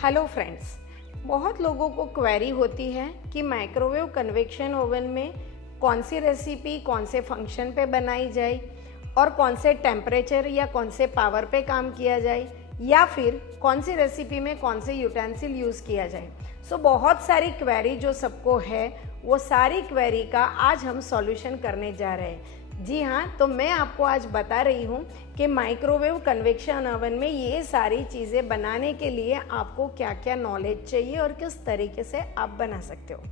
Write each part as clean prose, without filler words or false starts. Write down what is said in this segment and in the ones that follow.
Hello friends, बहुत लोगों को क्वेरी होती है कि माइक्रोवेव कन्वेक्शन ओवन में कौन सी रेसिपी कौन से फंक्शन पे बनाई जाए और कौन से टेम्परेचर या कौन से पावर पे काम किया जाए या फिर कौन सी रेसिपी में कौन से यूटेंसिल यूज़ किया जाए। बहुत सारी क्वेरी जो सबको है वो सारी क्वेरी का आज हम सॉल्यूशन करने जा रहे हैं। जी हाँ, तो मैं आपको आज बता रही हूँ कि माइक्रोवेव कन्वेक्शन ओवन में ये सारी चीज़ें बनाने के लिए आपको क्या क्या नॉलेज चाहिए और किस तरीके से आप बना सकते हो।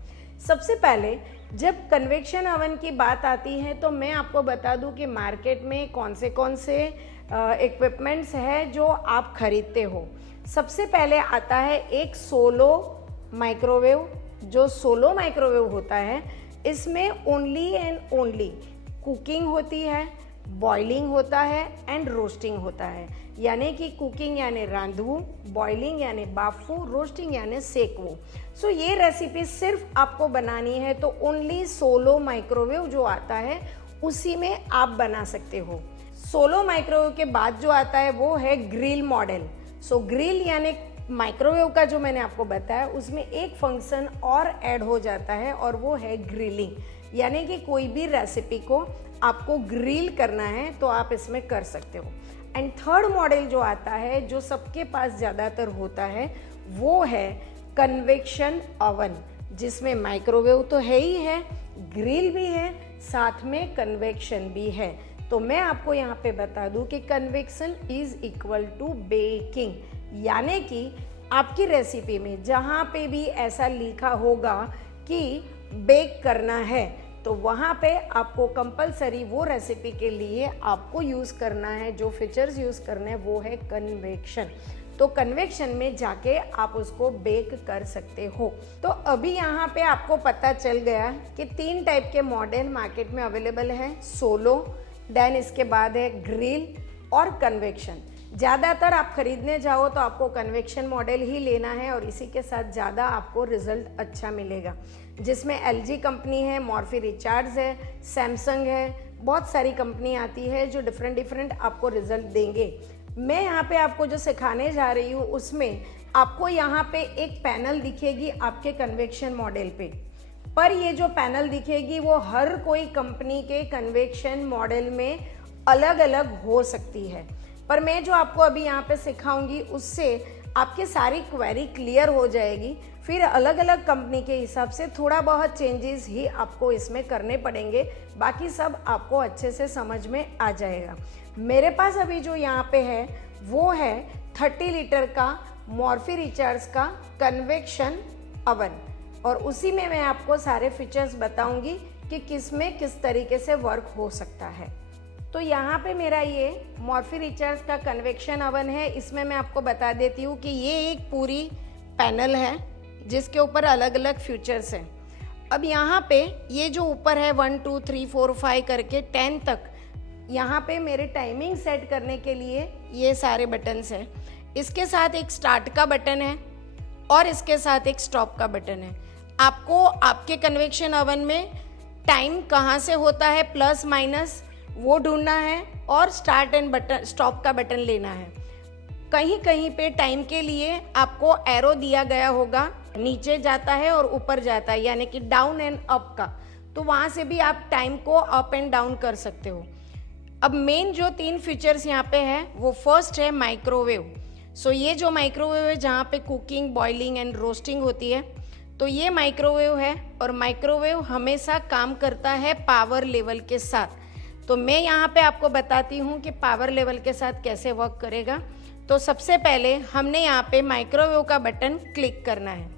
सबसे पहले जब कन्वेक्शन ओवन की बात आती है तो मैं आपको बता दूं कि मार्केट में कौन से इक्विपमेंट्स है जो आप खरीदते हो। सबसे पहले आता है एक सोलो माइक्रोवेव। जो सोलो माइक्रोवेव होता है इसमें ओनली एंड ओनली कुकिंग होती है, बॉइलिंग होता है एंड रोस्टिंग होता है। यानी कि कुकिंग यानी रांधवू, बॉइलिंग यानी बाफू, रोस्टिंग यानी सेकवू। ये रेसिपी सिर्फ आपको बनानी है तो ओनली सोलो माइक्रोवेव जो आता है उसी में आप बना सकते हो। सोलो माइक्रोवेव के बाद जो आता है वो है ग्रिल मॉडल। ग्रिल यानी माइक्रोवेव का जो मैंने आपको बताया उसमें एक फंक्शन और ऐड हो जाता है और वो है ग्रिलिंग। यानी कि कोई भी रेसिपी को आपको ग्रिल करना है तो आप इसमें कर सकते हो। एंड थर्ड मॉडल जो आता है जो सबके पास ज़्यादातर होता है वो है कन्वेक्शन ओवन, जिसमें माइक्रोवेव तो है ही है, ग्रिल भी है, साथ में कन्वेक्शन भी है। तो मैं आपको यहाँ पे बता दूँ कि convection is equal to baking. यानी कि आपकी रेसिपी में जहाँ पे भी ऐसा लिखा होगा कि बेक करना है तो वहाँ पे आपको कंपलसरी वो रेसिपी के लिए आपको यूज़ करना है, जो फीचर्स यूज़ करने हैं वो है कन्वेक्शन। तो कन्वेक्शन में जाके आप उसको बेक कर सकते हो। तो अभी यहाँ पे आपको पता चल गया कि 3 टाइप के मॉडल मार्केट में अवेलेबल है, सोलो, देन इसके बाद है ग्रिल और कन्वेक्शन। ज़्यादातर आप खरीदने जाओ तो आपको कन्वेक्शन मॉडल ही लेना है और इसी के साथ ज़्यादा आपको रिजल्ट अच्छा मिलेगा, जिसमें LG कंपनी है, मॉर्फी रिचार्ड्स है, सैमसंग है, बहुत सारी कंपनी आती है जो डिफरेंट आपको रिजल्ट देंगे। मैं यहाँ पे आपको जो सिखाने जा रही हूँ उसमें आपको यहाँ पे एक पैनल दिखेगी आपके कन्वेक्शन मॉडल पे, पर ये जो पैनल दिखेगी वो हर कोई कंपनी के कन्वेक्शन मॉडल में अलग अलग हो सकती है। पर मैं जो आपको अभी यहाँ पे सिखाऊंगी उससे आपकी सारी क्वेरी क्लियर हो जाएगी। फिर अलग अलग कंपनी के हिसाब से थोड़ा बहुत चेंजेस ही आपको इसमें करने पड़ेंगे, बाकी सब आपको अच्छे से समझ में आ जाएगा। मेरे पास अभी जो यहाँ पे है वो है 30 लीटर का मॉर्फी रिचार्ड्स का कन्वेक्शन ओवन और उसी में मैं आपको सारे फीचर्स बताऊंगी कि किस में किस तरीके से वर्क हो सकता है। तो यहाँ पे मेरा ये मॉर्फी रिचार्ड्स का कन्वेक्शन ओवन है। इसमें मैं आपको बता देती हूँ कि ये एक पूरी पैनल है जिसके ऊपर अलग अलग फीचर्स हैं। अब यहाँ पे ये जो ऊपर है 1 2 3 4 5 करके 10 तक, यहाँ पे मेरे टाइमिंग सेट करने के लिए ये सारे बटन्स हैं। इसके साथ एक स्टार्ट का बटन है और इसके साथ एक स्टॉप का बटन है। आपको आपके कन्वेक्शन ओवन में टाइम कहाँ से होता है प्लस माइनस वो ढूंढना है और स्टार्ट एंड बटन स्टॉप का बटन लेना है। कहीं कहीं पे टाइम के लिए आपको एरो दिया गया होगा, नीचे जाता है और ऊपर जाता है, यानी कि डाउन एंड अप का, तो वहाँ से भी आप टाइम को अप एंड डाउन कर सकते हो। अब मेन जो 3 फीचर्स यहाँ पे है वो फर्स्ट है माइक्रोवेव। ये जो माइक्रोवेव है जहाँ पे कुकिंग, बॉइलिंग एंड रोस्टिंग होती है, तो ये माइक्रोवेव है और माइक्रोवेव हमेशा काम करता है पावर लेवल के साथ। तो मैं यहाँ पे आपको बताती हूँ कि पावर लेवल के साथ कैसे वर्क करेगा। तो सबसे पहले हमने यहाँ पे माइक्रोवेव का बटन क्लिक करना है।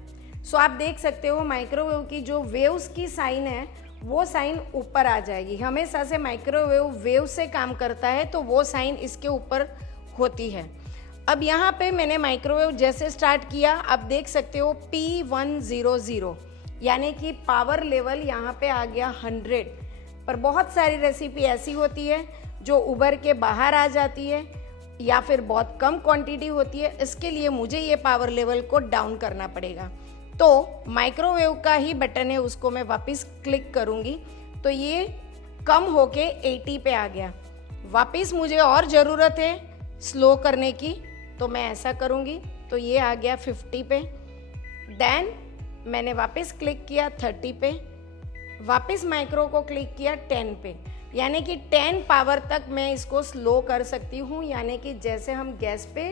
आप देख सकते हो माइक्रोवेव की जो वेव्स की साइन है वो साइन ऊपर आ जाएगी। हमेशा से माइक्रोवेव वेव से काम करता है तो वो साइन इसके ऊपर होती है। अब यहाँ पे मैंने माइक्रोवेव जैसे स्टार्ट किया, आप देख सकते हो P100, यानी कि पावर लेवल यहाँ पे आ गया 100। पर बहुत सारी रेसिपी ऐसी होती है जो उभर के बाहर आ जाती है या फिर बहुत कम क्वांटिटी होती है, इसके लिए मुझे ये पावर लेवल को डाउन करना पड़ेगा। तो माइक्रोवेव का ही बटन है, उसको मैं वापस क्लिक करूँगी तो ये कम होके 80 पे आ गया। वापस मुझे और ज़रूरत है स्लो करने की, तो मैं ऐसा करूँगी तो ये आ गया 50 पे। देन मैंने वापस क्लिक किया 30 पे, वापस माइक्रो को क्लिक किया 10 पे, यानी कि 10 पावर तक मैं इसको स्लो कर सकती हूँ। यानी कि जैसे हम गैस पे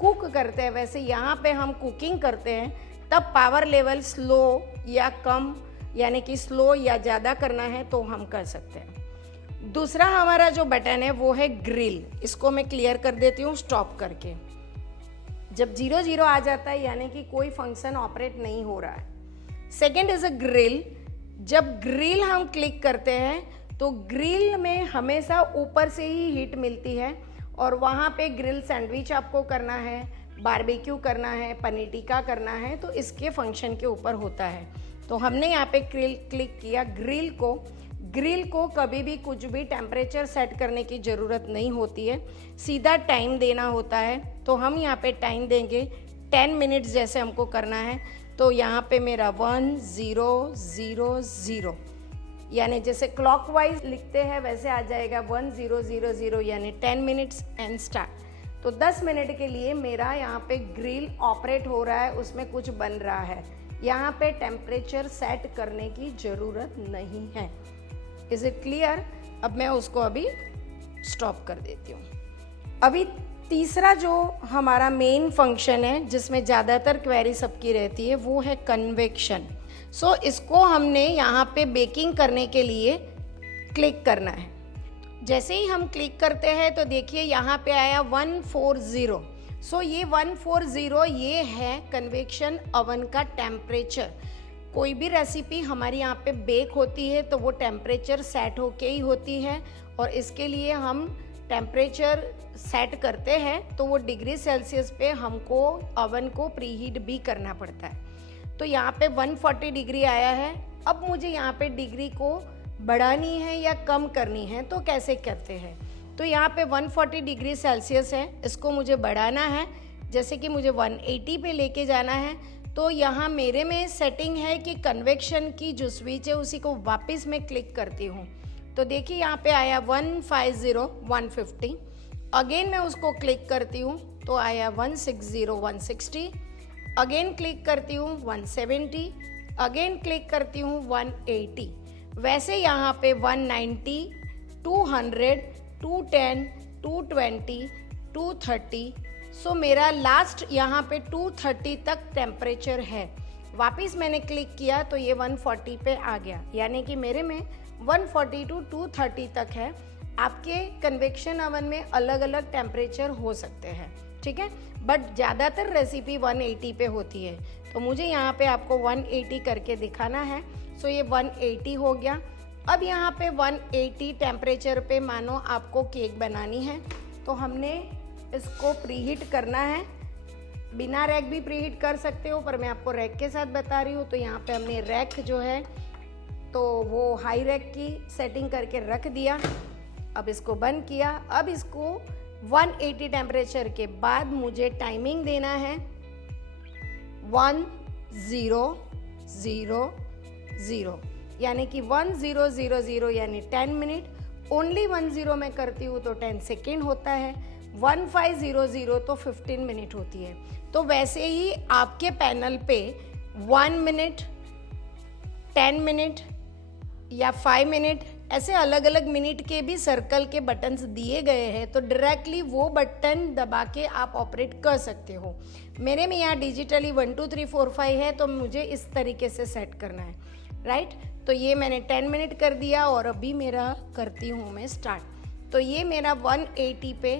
कुक करते हैं वैसे यहाँ पे हम कुकिंग करते हैं, तब पावर लेवल स्लो या कम, यानी कि स्लो या ज़्यादा करना है तो हम कर सकते हैं। दूसरा हमारा जो बटन है वो है ग्रिल, इसको मैं क्लियर कर देती हूँ स्टॉप करके। जब 0 आ जाता है यानी कि कोई फंक्शन ऑपरेट नहीं हो रहा है। Second is a grill. जब ग्रिल हम क्लिक करते हैं तो ग्रिल में हमेशा ऊपर से ही हीट मिलती है और वहाँ पे ग्रिल सैंडविच आपको करना है, बारबेक्यू करना है, पनीर टिक्का करना है, तो इसके फंक्शन के ऊपर होता है। तो हमने यहाँ पे क्लिक किया ग्रिल को। ग्रिल को कभी भी कुछ भी टेम्परेचर सेट करने की ज़रूरत नहीं होती है, सीधा टाइम देना होता है। तो हम यहाँ पे टाइम देंगे 10 मिनट्स जैसे हमको करना है। तो यहाँ पे मेरा 1 0 0 0, यानी जैसे क्लॉकवाइज लिखते हैं वैसे आ जाएगा 1 0 0 0, यानी 10 मिनट्स एंड स्टार्ट। तो 10 मिनट के लिए मेरा यहाँ पे ग्रिल ऑपरेट हो रहा है, उसमें कुछ बन रहा है। यहाँ पे टेम्परेचर सेट करने की ज़रूरत नहीं है। Is it clear? अब मैं उसको अभी स्टॉप कर देती हूँ। अभी तीसरा जो हमारा मेन फंक्शन है जिसमें ज़्यादातर क्वेरी सबकी रहती है वो है कन्वेक्शन। सो इसको हमने यहाँ पे बेकिंग करने के लिए क्लिक करना है। जैसे ही हम क्लिक करते हैं तो देखिए यहाँ पे आया 140। सो ये 140 ये है कन्वेक्शन ओवन का टेम्परेचर। कोई भी रेसिपी हमारी यहाँ पे बेक होती है तो वो टेम्परेचर सेट होके ही होती है, और इसके लिए हम टेम्परेचर सेट करते हैं तो वो डिग्री सेल्सियस पे हमको ओवन को प्रीहीट भी करना पड़ता है। तो यहाँ पे 140 डिग्री आया है। अब मुझे यहाँ पे डिग्री को बढ़ानी है या कम करनी है तो कैसे करते हैं? तो यहाँ पे 140 डिग्री सेल्सियस है, इसको मुझे बढ़ाना है। जैसे कि मुझे 180 पे लेके जाना है, तो यहाँ मेरे में सेटिंग है कि कन्वेक्शन की जो स्विच है उसी को वापस मैं क्लिक करती हूँ। तो देखिए यहाँ पे आया 150 150। अगेन मैं उसको क्लिक करती हूँ तो आया 160 160। अगेन क्लिक करती हूँ 170। अगेन क्लिक करती हूँ 180। वैसे यहाँ पे 190 200 210 220 230। सो मेरा लास्ट यहाँ पे 230 तक टेम्परेचर है। वापस मैंने क्लिक किया तो ये 140 पे आ गया, यानी कि मेरे में 140 to 230 तक है। आपके कन्वेक्शन ओवन में अलग अलग टेम्परेचर हो सकते हैं, ठीक है, बट ज़्यादातर रेसिपी 180 पे होती है। तो मुझे यहाँ पे आपको 180 करके दिखाना है। सो ये 180 हो गया। अब यहाँ पे 180 टेम्परेचर पे मानो आपको केक बनानी है, तो हमने इसको प्रीहीट करना है। बिना रैक भी प्रीहीट कर सकते हो, पर मैं आपको रैक के साथ बता रही हूँ। तो यहाँ पे हमने रैक जो है तो वो हाई रैक की सेटिंग करके रख दिया। अब इसको बंद किया। अब इसको 180 टेम्परेचर के बाद मुझे टाइमिंग देना है 1 0 0 0, यानी कि 1 0 0 0 यानी 10 मिनट। ओनली 1 0 मैं करती हूँ तो 10 सेकेंड होता है। 1500 तो 15 मिनट होती है। तो वैसे ही आपके पैनल पे 1 मिनट 10 मिनट या 5 मिनट ऐसे अलग अलग मिनट के भी सर्कल के बटन्स दिए गए हैं, तो डायरेक्टली वो बटन दबा के आप ऑपरेट कर सकते हो। मेरे में यहाँ डिजिटली 1 2 3 4 5 है, तो मुझे इस तरीके से सेट करना है, राइट। तो ये मैंने 10 मिनट कर दिया और अभी मेरा करती हूँ मैं स्टार्ट। तो ये मेरा 180 पे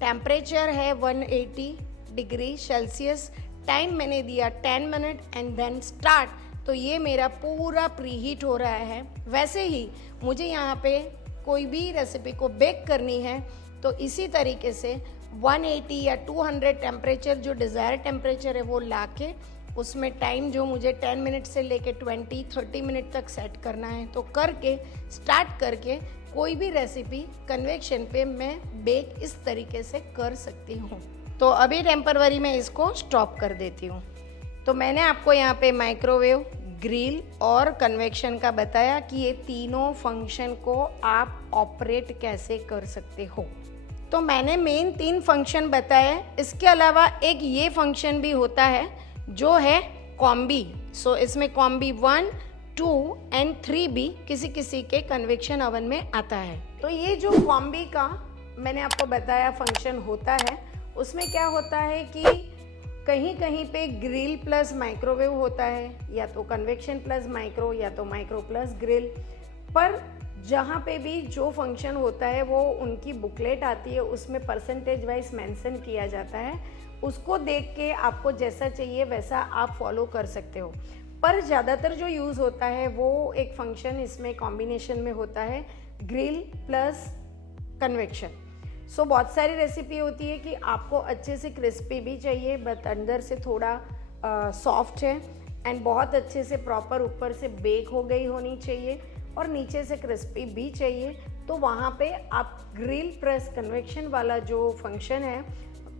टेम्परेचर है, 180 डिग्री सेल्सियस। टाइम मैंने दिया 10 मिनट एंड देन स्टार्ट। तो ये मेरा पूरा प्रीहीट हो रहा है। वैसे ही मुझे यहाँ पे कोई भी रेसिपी को बेक करनी है तो इसी तरीके से 180 या 200 टेम्परेचर जो डिज़ायर टेम्परेचर है वो लाके उसमें टाइम जो मुझे 10 मिनट से लेके 20-30 मिनट तक सेट करना है, तो करके स्टार्ट करके कोई भी रेसिपी कन्वेक्शन पे मैं बेक इस तरीके से कर सकती हूँ। तो अभी टेम्पररी मैं इसको स्टॉप कर देती हूँ। तो मैंने आपको यहाँ पे माइक्रोवेव, ग्रिल और कन्वेक्शन का बताया कि ये तीनों फंक्शन को आप ऑपरेट कैसे कर सकते हो। तो मैंने मेन 3 फंक्शन बताए, इसके अलावा एक ये फंक्शन भी होता है जो है कॉम्बी। सो इसमें कॉम्बी 1, 2 एंड 3 भी किसी किसी के कन्वेक्शन ओवन में आता है। तो ये जो कॉम्बी का मैंने आपको बताया फंक्शन होता है, उसमें क्या होता है कि कहीं कहीं पे ग्रिल प्लस माइक्रोवेव होता है, या तो कन्वेक्शन प्लस माइक्रो या तो माइक्रो प्लस ग्रिल। पर जहाँ पे भी जो फंक्शन होता है वो उनकी बुकलेट आती है, उसमें परसेंटेज वाइज मेंशन किया जाता है। उसको देख के आपको जैसा चाहिए वैसा आप फॉलो कर सकते हो। पर ज़्यादातर जो यूज़ होता है वो एक फंक्शन इसमें कॉम्बिनेशन में होता है, ग्रिल प्लस कन्वेक्शन। सो बहुत सारी रेसिपी होती है कि आपको अच्छे से क्रिस्पी भी चाहिए बट अंदर से थोड़ा सॉफ्ट है, एंड बहुत अच्छे से प्रॉपर ऊपर से बेक हो गई होनी चाहिए और नीचे से क्रिस्पी भी चाहिए। तो वहाँ पे आप ग्रिल प्लस कन्वेक्शन वाला जो फंक्शन है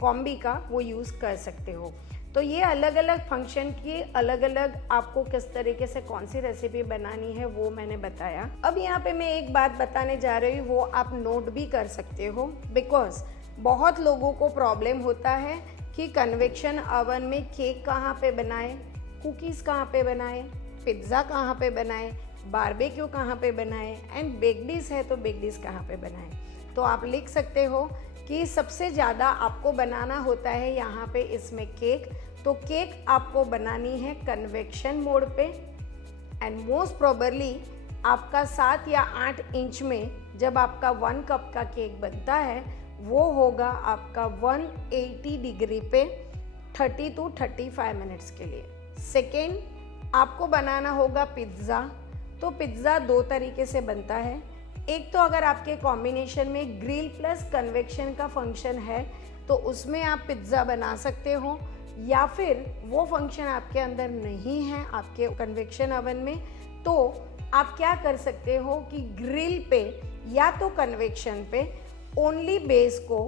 कॉम्बी का वो यूज़ कर सकते हो। तो ये अलग अलग फंक्शन की अलग अलग आपको किस तरीके से कौन सी रेसिपी बनानी है वो मैंने बताया। अब यहाँ पे मैं एक बात बताने जा रही हूँ, वो आप नोट भी कर सकते हो, बिकॉज बहुत लोगों को प्रॉब्लम होता है कि कन्वेक्शन ओवन में केक कहाँ पे बनाए, कुकीज़ कहाँ पे बनाए, पिज़्ज़ा कहाँ पे बनाए, बारबेक्यू कहाँ पे बनाए, एंड बेक डिश है तो बेक डिश कहाँ पे बनाए। तो आप लिख सकते हो कि सबसे ज़्यादा आपको बनाना होता है यहाँ पे इसमें केक। तो केक आपको बनानी है कन्वेक्शन मोड पे, एंड मोस्ट प्रोबेबली आपका 7 या 8 इंच में जब आपका 1 कप का केक बनता है वो होगा आपका 180 डिग्री पे 30 to 35 मिनट्स के लिए। सेकेंड, आपको बनाना होगा पिज़्ज़ा। तो पिज़्ज़ा 2 तरीके से बनता है। एक तो अगर आपके कॉम्बिनेशन में ग्रिल प्लस कन्वेक्शन का फंक्शन है तो उसमें आप पिज़्ज़ा बना सकते हो, या फिर वो फंक्शन आपके अंदर नहीं है आपके कन्वेक्शन ओवन में, तो आप क्या कर सकते हो कि ग्रिल पे या तो कन्वेक्शन पे ओनली बेस को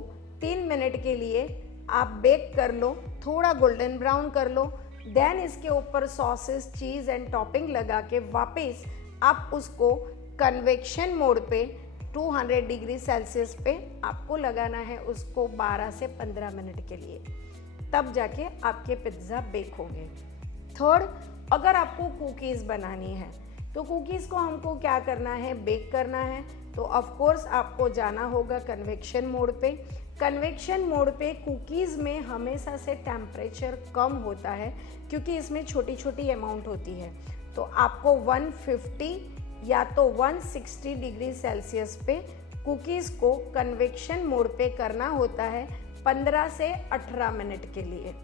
3 मिनट के लिए आप बेक कर लो, थोड़ा गोल्डन ब्राउन कर लो, देन इसके ऊपर सॉसेस, चीज़ एंड टॉपिंग लगा के वापस आप उसको कन्वेक्शन मोड पे 200 डिग्री सेल्सियस पे आपको लगाना है उसको 12 से 15 मिनट के लिए, तब जाके आपके पिज़्ज़ा बेक होंगे। थर्ड, अगर आपको कुकीज़ बनानी है तो कुकीज़ को हमको क्या करना है, बेक करना है। तो ऑफ कोर्स आपको जाना होगा कन्वेक्शन मोड पे। कन्वेक्शन मोड पे कुकीज़ में हमेशा से टेम्परेचर कम होता है क्योंकि इसमें छोटी छोटी अमाउंट होती है। तो आपको 150 या तो 160 डिग्री सेल्सियस पे कुकीज़ को कन्वेक्शन मोड पे करना होता है 15 से 18 मिनट के लिए।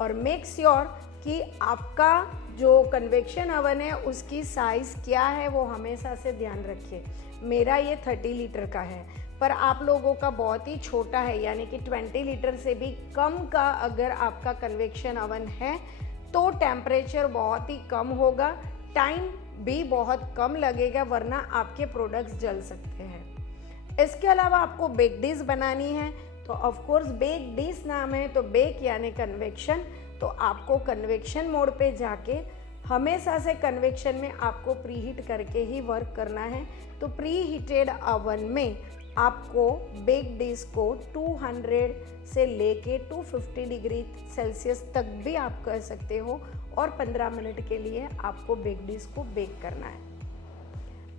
और मेक श्योर कि आपका जो कन्वेक्शन ओवन है उसकी साइज़ क्या है वो हमेशा से ध्यान रखिए। मेरा ये 30 लीटर का है, पर आप लोगों का बहुत ही छोटा है, यानी कि 20 लीटर से भी कम का अगर आपका कन्वेक्शन ओवन है तो टेम्परेचर बहुत ही कम होगा, टाइम भी बहुत कम लगेगा, वरना आपके प्रोडक्ट्स जल सकते हैं। इसके अलावा आपको बेक डिश बनानी है तो ऑफ कोर्स बेक डिश नाम है तो बेक यानी कन्वेक्शन, तो आपको कन्वेक्शन मोड पे जाके हमेशा से कन्वेक्शन में आपको प्रीहीट करके ही वर्क करना है। तो प्री हीटेड ओवन में आपको बेक डिश को 200 से लेके 250 डिग्री सेल्सियस तक भी आप कर सकते हो और 15 मिनट के लिए आपको बेक डिश को बेक करना है।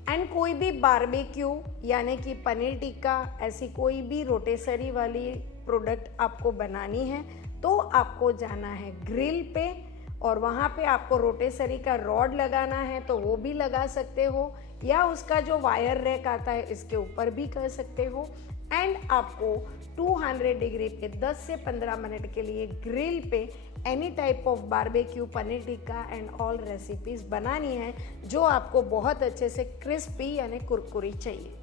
एंड कोई भी बारबेक्यू यानी कि पनीर टिक्का, ऐसी कोई भी रोटेसरी वाली प्रोडक्ट आपको बनानी है तो आपको जाना है ग्रिल पे, और वहाँ पे आपको रोटेसरी का रॉड लगाना है तो वो भी लगा सकते हो, या उसका जो वायर रैक आता है इसके ऊपर भी कर सकते हो। एंड आपको 200 डिग्री पे 10 से 15 मिनट के लिए ग्रिल पे any type of barbecue, paneer tikka and all recipes बनानी है जो आपको बहुत अच्छे से क्रिस्पी यानी कुरकुरी चाहिए।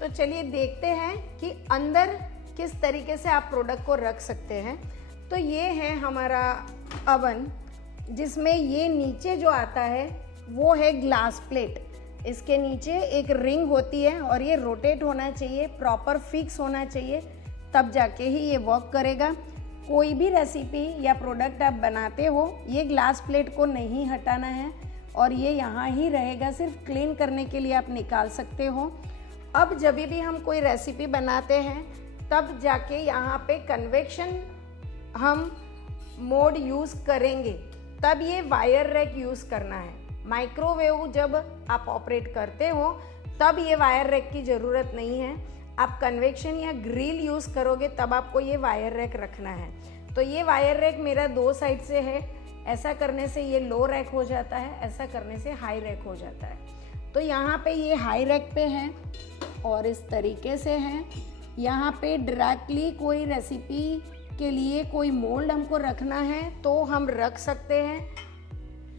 तो चलिए देखते हैं कि अंदर किस तरीके से आप प्रोडक्ट को रख सकते हैं। तो ये है हमारा अवन, जिसमें ये नीचे जो आता है वो है ग्लास प्लेट। इसके नीचे एक रिंग होती है और ये रोटेट होना चाहिए, प्रॉपर फिक्स होना चाहिए, तब जाके ही ये वर्क करेगा। कोई भी रेसिपी या प्रोडक्ट आप बनाते हो ये ग्लास प्लेट को नहीं हटाना है और ये यहाँ ही रहेगा, सिर्फ क्लीन करने के लिए आप निकाल सकते हो। अब जब भी हम कोई रेसिपी बनाते हैं तब जाके यहाँ पे कन्वेक्शन हम मोड यूज़ करेंगे, तब ये वायर रैक यूज़ करना है। माइक्रोवेव जब आप ऑपरेट करते हो तब ये वायर रैक की ज़रूरत नहीं है। आप कन्वेक्शन या ग्रिल यूज़ करोगे तब आपको ये वायर रैक रखना है। तो ये वायर रैक मेरा 2 साइड से है। ऐसा करने से ये लो रैक हो जाता है, ऐसा करने से हाई रैक हो जाता है। तो यहाँ पे ये हाई रैक पे है और इस तरीके से है। यहाँ पे डायरेक्टली कोई रेसिपी के लिए कोई मोल्ड हमको रखना है तो हम रख सकते हैं।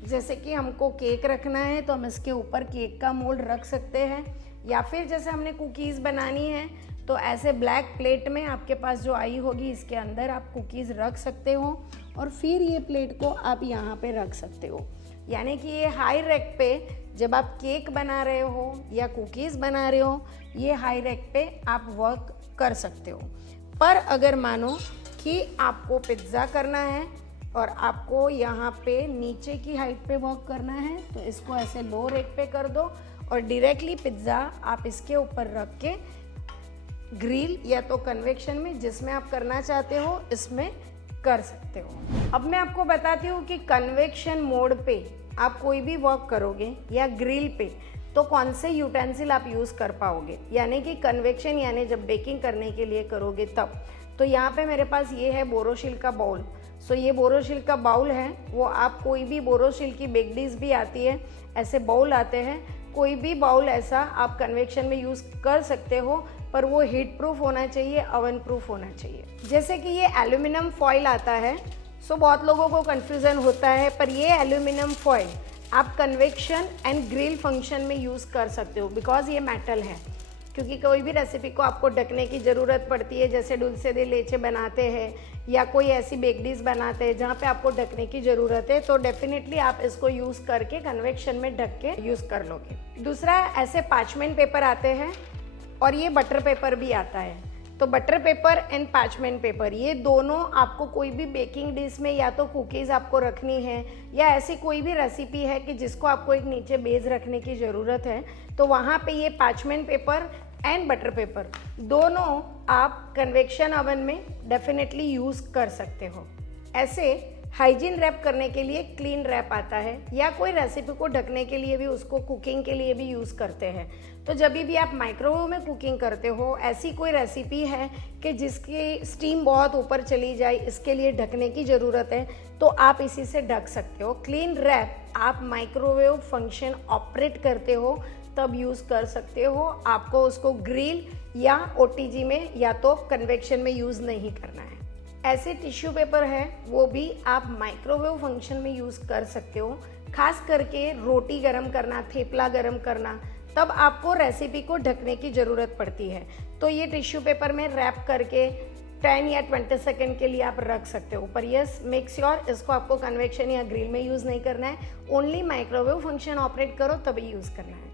जैसे कि हमको केक रखना है तो हम इसके ऊपर केक का मोल्ड रख सकते हैं, या फिर जैसे हमने कुकीज़ बनानी है तो ऐसे ब्लैक प्लेट में आपके पास जो आई होगी इसके अंदर आप कुकीज़ रख सकते हो और फिर ये प्लेट को आप यहाँ पे रख सकते हो। यानी कि ये हाई रैक पे जब आप केक बना रहे हो या कुकीज़ बना रहे हो, ये हाई रैक पे आप वर्क कर सकते हो। पर अगर मानो कि आपको पिज़्ज़ा करना है और आपको यहाँ पे नीचे की हाइट पे वर्क करना है तो इसको ऐसे लो रैक पे कर दो और डायरेक्टली पिज़्ज़ा आप इसके ऊपर रख के ग्रिल या तो कन्वेक्शन में जिसमें आप करना चाहते हो इसमें कर सकते हो। अब मैं आपको बताती हूँ कि कन्वेक्शन मोड पे आप कोई भी वर्क करोगे या ग्रिल पे तो कौन से यूटेंसिल आप यूज़ कर पाओगे। यानी कि कन्वेक्शन यानी जब बेकिंग करने के लिए करोगे तब। तो यहाँ पे मेरे पास ये है बोरोसिल का बाउल। सो ये बोरोसिल का बाउल है, वो आप कोई भी बोरोसिल की बेक डिश भी आती है, ऐसे बाउल आते हैं, कोई भी बाउल ऐसा आप कन्वेक्शन में यूज़ कर सकते हो, पर वो हीट प्रूफ होना चाहिए, ओवन प्रूफ होना चाहिए। जैसे कि ये एल्यूमिनियम फॉइल आता है, सो बहुत लोगों को कन्फ्यूज़न होता है, पर ये एल्यूमिनियम फॉइल आप कन्वेक्शन एंड ग्रिल फंक्शन में यूज़ कर सकते हो बिकॉज ये मेटल है। क्योंकि कोई भी रेसिपी को आपको ढकने की ज़रूरत पड़ती है, जैसे डुल्से दे लेचे बनाते हैं या कोई ऐसी बेक डिश बनाते हैं जहाँ पे आपको ढकने की ज़रूरत है, तो डेफिनेटली आप इसको यूज़ करके कन्वेक्शन में ढक के यूज़ कर लोगे। दूसरा, ऐसे पार्चमेंट पेपर आते हैं और ये बटर पेपर भी आता है। तो butter paper and parchment paper, ये दोनों आपको कोई भी बेकिंग डिश में या तो कुकीज़ आपको रखनी है या ऐसी कोई भी रेसिपी है कि जिसको आपको एक नीचे बेस रखने की ज़रूरत है, तो वहाँ पे ये parchment paper and butter paper दोनों आप कन्वेक्शन ओवन में डेफिनेटली यूज़ कर सकते हो। ऐसे हाइजीन रैप करने के लिए क्लीन रैप आता है, या कोई रेसिपी को ढकने के लिए भी उसको कुकिंग के लिए भी यूज़ करते हैं। तो जब भी आप माइक्रोवेव में कुकिंग करते हो, ऐसी कोई रेसिपी है कि जिसकी स्टीम बहुत ऊपर चली जाए, इसके लिए ढकने की ज़रूरत है, तो आप इसी से ढक सकते हो। क्लीन रैप आप माइक्रोवेव फंक्शन ऑपरेट करते हो तब यूज़ कर सकते हो। आपको उसको ग्रिल या ओटीजी में या तो कन्वेक्शन में यूज़ नहीं करना है। ऐसे टिश्यू पेपर है, वो भी आप माइक्रोवेव फंक्शन में यूज़ कर सकते हो। खास करके रोटी गरम करना, थेपला गरम करना, तब आपको रेसिपी को ढकने की ज़रूरत पड़ती है। तो ये टिश्यू पेपर में रैप करके 10 या 20 सेकेंड के लिए आप रख सकते हो। पर यस, मेक श्योर इसको आपको कन्वेक्शन या ग्रिल में यूज़ नहीं करना है, ओनली माइक्रोवेव फंक्शन ऑपरेट करो तभी यूज़ करना है।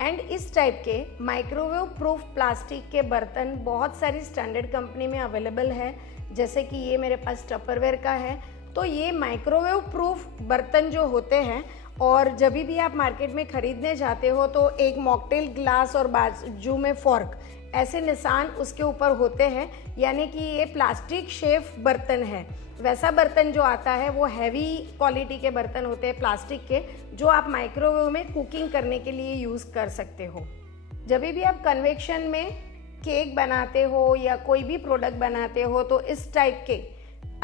एंड इस टाइप के माइक्रोवेव प्रूफ प्लास्टिक के बर्तन बहुत सारी स्टैंडर्ड कंपनी में अवेलेबल है। जैसे कि ये मेरे पास टपरवेयर का है। तो ये माइक्रोवेव प्रूफ बर्तन जो होते हैं, और जब भी आप मार्केट में ख़रीदने जाते हो तो एक मॉकटेल ग्लास और बाजू में फॉर्क ऐसे निशान उसके ऊपर होते हैं, यानी कि ये प्लास्टिक शेफ बर्तन है। वैसा बर्तन जो आता है वो हैवी क्वालिटी के बर्तन होते हैं प्लास्टिक के, जो आप माइक्रोवेव में कुकिंग करने के लिए यूज़ कर सकते हो। जब भी आप कन्वेक्शन में केक बनाते हो या कोई भी प्रोडक्ट बनाते हो तो इस टाइप के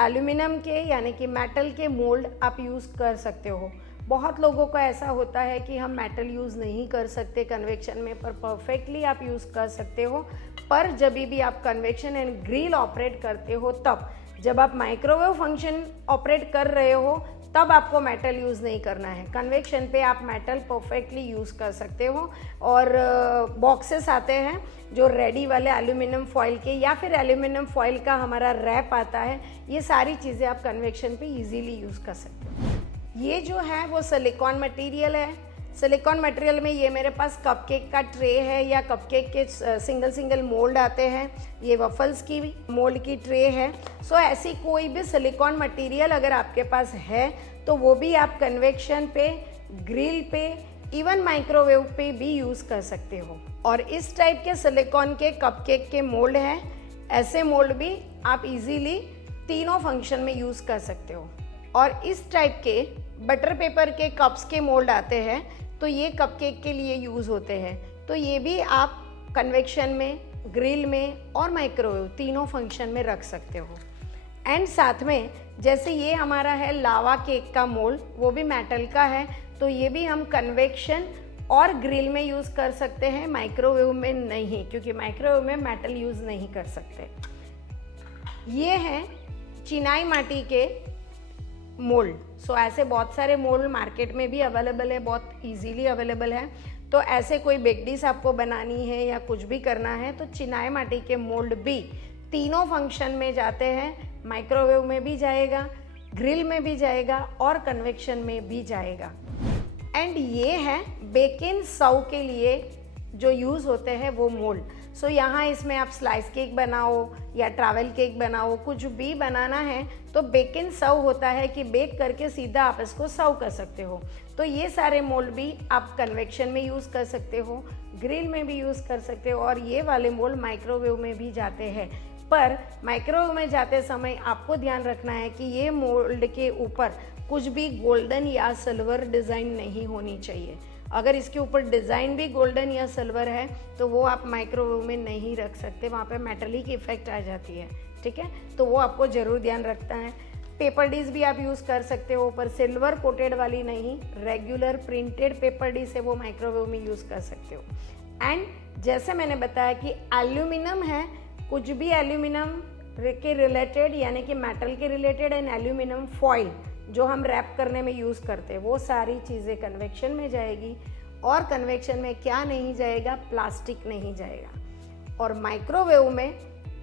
एल्यूमिनियम के यानी कि मेटल के मोल्ड आप यूज़ कर सकते हो। बहुत लोगों को ऐसा होता है कि हम मेटल यूज़ नहीं कर सकते कन्वेक्शन में, पर परफेक्टली आप यूज़ कर सकते हो। पर जब भी आप कन्वेक्शन एंड ग्रिल ऑपरेट करते हो, तब जब आप माइक्रोवेव फंक्शन ऑपरेट कर रहे हो तब आपको मेटल यूज़ नहीं करना है। कन्वेक्शन पे आप मेटल परफेक्टली यूज़ कर सकते हो। और बॉक्सेस आते हैं जो रेडी वाले एल्यूमिनियम फॉइल के, या फिर एल्यूमिनियम फॉइल का हमारा रैप आता है। ये सारी चीज़ें आप कन्वेक्शन पे इजीली यूज़ कर सकते हो। ये जो है वो सिलिकॉन मटेरियल है। सिलिकॉन मटेरियल में ये मेरे पास कपकेक का ट्रे है, या कपकेक के सिंगल मोल्ड आते हैं। ये वफल्स की मोल्ड की ट्रे है। सो ऐसी कोई भी सिलिकॉन मटेरियल अगर आपके पास है तो वो भी आप कन्वेक्शन पे, ग्रिल पे, इवन माइक्रोवेव पे भी यूज़ कर सकते हो। और इस टाइप के सिलिकॉन के कपकेक के मोल्ड हैं। ऐसे मोल्ड भी आप इजीली तीनों फंक्शन में यूज़ कर सकते हो। और इस टाइप के बटर पेपर के कप्स के मोल्ड आते हैं, तो ये कपकेक के लिए यूज़ होते हैं। तो ये भी आप कन्वेक्शन में, ग्रिल में और माइक्रोवेव तीनों फंक्शन में रख सकते हो। एंड साथ में जैसे ये हमारा है लावा केक का मोल्ड, वो भी मेटल का है, तो ये भी हम कन्वेक्शन और ग्रिल में यूज़ कर सकते हैं, माइक्रोवेव में नहीं, क्योंकि माइक्रोवेव में मेटल यूज़ नहीं कर सकते। ये हैं चिनाई माटी के मोल्ड। सो ऐसे बहुत सारे मोल्ड मार्केट में भी अवेलेबल है, बहुत इजीली अवेलेबल है। तो ऐसे कोई बेक डिश आपको बनानी है या कुछ भी करना है तो चिनाई माटी के मोल्ड भी तीनों फंक्शन में जाते हैं, माइक्रोवेव में भी जाएगा, ग्रिल में भी जाएगा और कन्वेक्शन में भी जाएगा। एंड ये है बेक इन सर्व के लिए जो यूज़ होते हैं वो मोल्ड। सो यहाँ इसमें आप स्लाइस केक बनाओ या ट्रैवल केक बनाओ, कुछ भी बनाना है तो बेक इन सर्व होता है कि बेक करके सीधा आप इसको सर्व कर सकते हो। तो ये सारे मोल्ड भी आप कन्वेक्शन में यूज़ कर सकते हो, ग्रिल में भी यूज़ कर सकते हो और ये वाले मोल्ड माइक्रोवेव में भी जाते हैं। पर माइक्रोवेव में जाते समय आपको ध्यान रखना है कि ये मोल्ड के ऊपर कुछ भी गोल्डन या सिल्वर डिज़ाइन नहीं होनी चाहिए। अगर इसके ऊपर डिज़ाइन भी गोल्डन या सिल्वर है तो वो आप माइक्रोवेव में नहीं रख सकते, वहाँ पे मेटालिक इफेक्ट आ जाती है, ठीक है। तो वो आपको ज़रूर ध्यान रखना है। पेपर डिश भी आप यूज़ कर सकते हो, पर सिल्वर कोटेड वाली नहीं, रेगुलर प्रिंटेड पेपर डिश है वो माइक्रोवेव में यूज़ कर सकते हो। एंड जैसे मैंने बताया कि एल्यूमिनियम है, कुछ भी एल्यूमिनियम के रिलेटेड यानी कि मेटल के रिलेटेड एंड एल्यूमिनियम फॉइल जो हम रैप करने में यूज़ करते हैं वो सारी चीज़ें कन्वेक्शन में जाएगी। और कन्वेक्शन में क्या नहीं जाएगा, प्लास्टिक नहीं जाएगा। और माइक्रोवेव में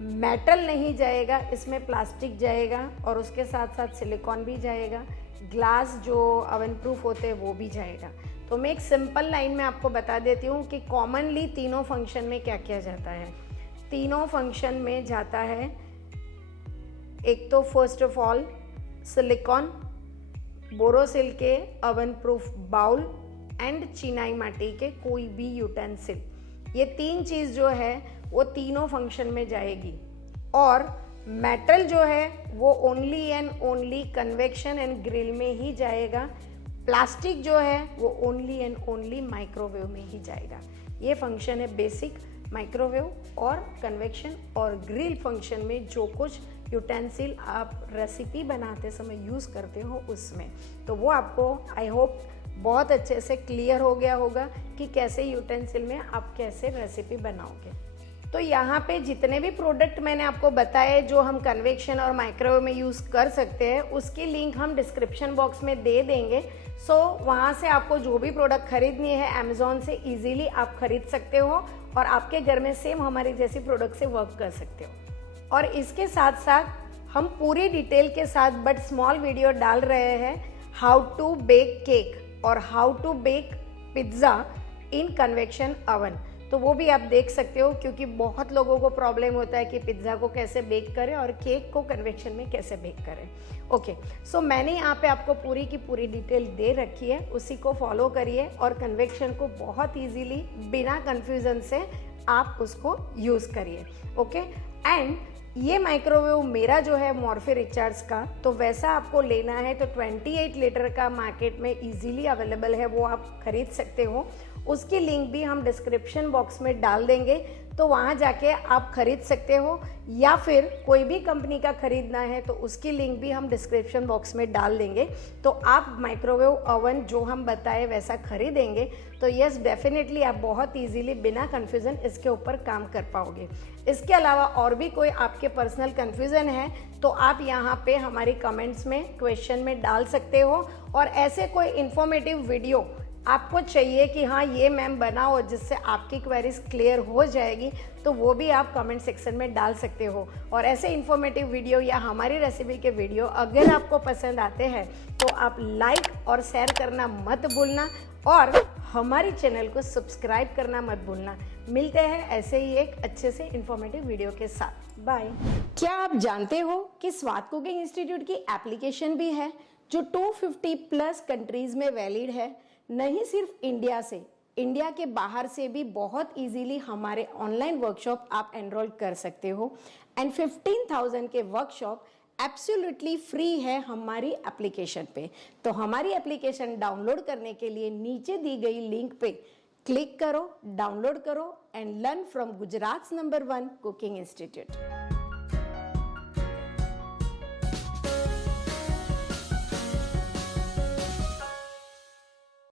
मेटल नहीं जाएगा, इसमें प्लास्टिक जाएगा और उसके साथ साथ सिलिकॉन भी जाएगा, ग्लास जो ओवन प्रूफ होते हैं वो भी जाएगा। तो मैं एक सिंपल लाइन में आपको बता देती हूँ कि कॉमनली तीनों फंक्शन में क्या क्या जाता है। तीनों फंक्शन में जाता है एक तो first of all silicon, Borosil के ओवन प्रूफ बाउल एंड चिनाई माटी के कोई भी यूटेंसिल। ये तीन चीज़ जो है वो तीनों फंक्शन में जाएगी। और मेटल जो है वो only and only convection and grill में ही जाएगा। प्लास्टिक जो है वो ओनली एंड ओनली माइक्रोवेव में ही जाएगा। ये फंक्शन है बेसिक माइक्रोवेव और कन्वेक्शन और ग्रिल फंक्शन में जो कुछ यूटेंसिल आप रेसिपी बनाते समय यूज़ करते हो उसमें। तो वो आपको आई होप बहुत अच्छे से क्लियर हो गया होगा कि कैसे यूटेंसिल में आप कैसे रेसिपी बनाओगे। तो यहाँ पे जितने भी प्रोडक्ट मैंने आपको बताए जो हम कन्वेक्शन और माइक्रोवेव में यूज़ कर सकते हैं उसकी लिंक हम डिस्क्रिप्शन बॉक्स में दे देंगे। सो वहाँ से आपको जो भी प्रोडक्ट खरीदनी है अमेज़ॉन से इजीली आप खरीद सकते हो और आपके घर में सेम हमारी जैसी प्रोडक्ट से वर्क कर सकते हो। और इसके साथ साथ हम पूरी डिटेल के साथ बट स्मॉल वीडियो डाल रहे हैं हाउ टू बेक केक और how to bake pizza in convection oven. तो वो भी आप देख सकते हो क्योंकि बहुत लोगों को प्रॉब्लम होता है कि पिज़्ज़ा को कैसे बेक करें और केक को कन्वेक्शन में कैसे बेक करें। ओके, सो मैंने यहाँ पे आपको पूरी की पूरी डिटेल दे रखी है, उसी को फॉलो करिए और कन्वेक्शन को बहुत इजीली बिना कन्फ्यूज़न से आप उसको यूज़ करिए। ओके, एंड ये माइक्रोवेव मेरा जो है मॉर्फे रिचार्ड्स का, तो वैसा आपको लेना है तो 28 लीटर का मार्केट में इजीली अवेलेबल है, वो आप खरीद सकते हो। उसकी लिंक भी हम डिस्क्रिप्शन बॉक्स में डाल देंगे, तो वहाँ जाके आप खरीद सकते हो। या फिर कोई भी कंपनी का खरीदना है तो उसकी लिंक भी हम डिस्क्रिप्शन बॉक्स में डाल देंगे। तो आप माइक्रोवेव ओवन जो हम बताए वैसा खरीदेंगे तो यस डेफिनेटली आप बहुत इजीली बिना कन्फ्यूज़न इसके ऊपर काम कर पाओगे। इसके अलावा और भी कोई आपके पर्सनल कन्फ्यूज़न है तो आप यहाँ पे हमारी कमेंट्स में क्वेश्चन में डाल सकते हो। और ऐसे कोई इन्फॉर्मेटिव वीडियो आपको चाहिए कि हाँ ये मैम बनाओ जिससे आपकी क्वेरीज क्लियर हो जाएगी, तो वो भी आप कमेंट सेक्शन में डाल सकते हो। और ऐसे इन्फॉर्मेटिव वीडियो या हमारी रेसिपी के वीडियो अगर आपको पसंद आते हैं तो आप लाइक और शेयर करना मत भूलना और हमारी चैनल को सब्सक्राइब करना मत भूलना। मिलते हैं ऐसे ही एक अच्छे से इन्फॉर्मेटिव वीडियो के साथ। बाय। क्या आप जानते हो कि स्वाद कुकिंग इंस्टीट्यूट की एप्लीकेशन भी है जो 250 प्लस कंट्रीज में वैलिड है, नहीं सिर्फ इंडिया से इंडिया के बाहर से भी बहुत इजीली हमारे ऑनलाइन वर्कशॉप आप एनरोल कर सकते हो एंड 15,000 के वर्कशॉप एब्सोल्युटली फ्री है हमारी एप्लीकेशन पे। तो हमारी एप्लीकेशन डाउनलोड करने के लिए नीचे दी गई लिंक पे क्लिक करो, डाउनलोड करो and learn from Gujarat number 1 cooking institute.